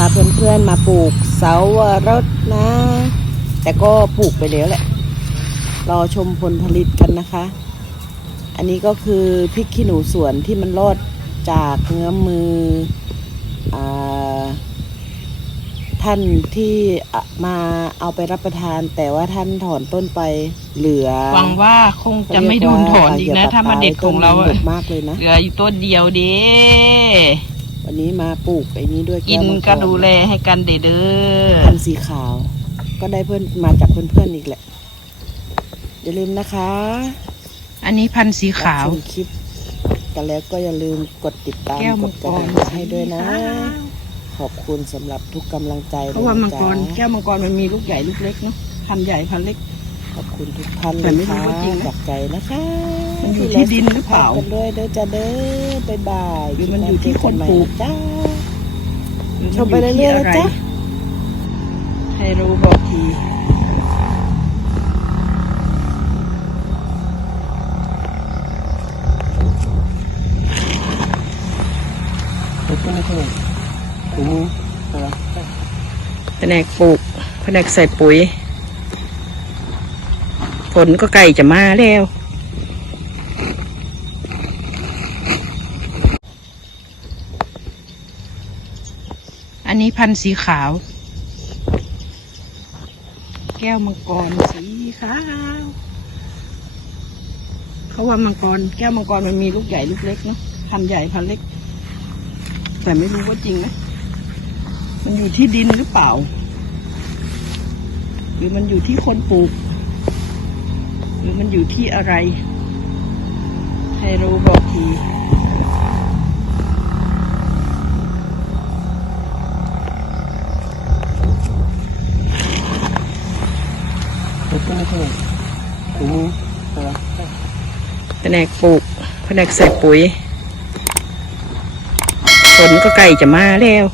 าเพื่อนๆมาปลูกเสาวรสนะ แต่ก็ปลูกไปแล้วแหละ รอชมผลผลิตกันนะคะ อันนี้ก็คือพริกขี้หนูสวนที่มันรอดจากเงื้อมมืออาท่านที่อะมาเอาไปรับประทานแต่ว่าท่านถอนต้นไปเหลือหวังว่าคงจะไม่โดนถอนอีกนะ ถ้ามาเด็ดของเราต้นอะมันดกมากเลยนะเหลืออยู่ต้นเดียวเด้วั นนี้มาปลูกไอ้นี้ด้วยกินแวมังก็ดูแลให้กันเด้อเด้อพันธุ์สีขาว ก็ได้เพื่อนมาจากเพื่อนๆอีกแหละอย่าลืมนะคะอันนี้พันธุ์สีขาว รับชมคลิป กันแล้วก็อย่าลืมกดติดตามแก้วกมัดงกกระร ดิ่งให้ด้วยนะ ขอบคุณสำหรับทุกกำลังใจเพราะว่ามังกรเลยนะแก้วมังกรมันมีลูกใหญ่ลูกเล็กเนาะพันธุ์ใหญ่พันธุ์เล็กข อบคุณทุกท่านแต่เลยไม่รู้ค่ะว่าจริงไหมจากใจนะคะมันอยู่ที่ดินหรือเปล่ากันด้วยเด้อจ้าเด้อบ๊ายบายหรือมันอยู่ที่คนปลูกจ้าหรือชมไปเรื่อยๆมันนะที่จ๊ะให้รู้บอกทีขอบคุณค่ะถุงมืออะไรแผนกปลูกแผนกใส่ปุ๋ย ผลก็ใกล้จะมาแล้ว อันนี้พันธุ์สีขาว แก้วมังกรสีขาว เขาว่ามังกร แก้วมังกรมันมีลูกใหญ่ลูกเล็กเนาะพันใหญ่พันเล็ก แต่ไม่รู้ว่าจริงไหมมันอยู่ที่ดินหรือเปล่า หรือมันอยู่ที่คนปลูก รือมันอยู่ที่อะไร ให้รู้บอกทีขอบคุณค่ะถุงมืออะไรแผนกปลูกแผนกใส่ปุ๋ยผลก็ใกล้จะมาแล้ว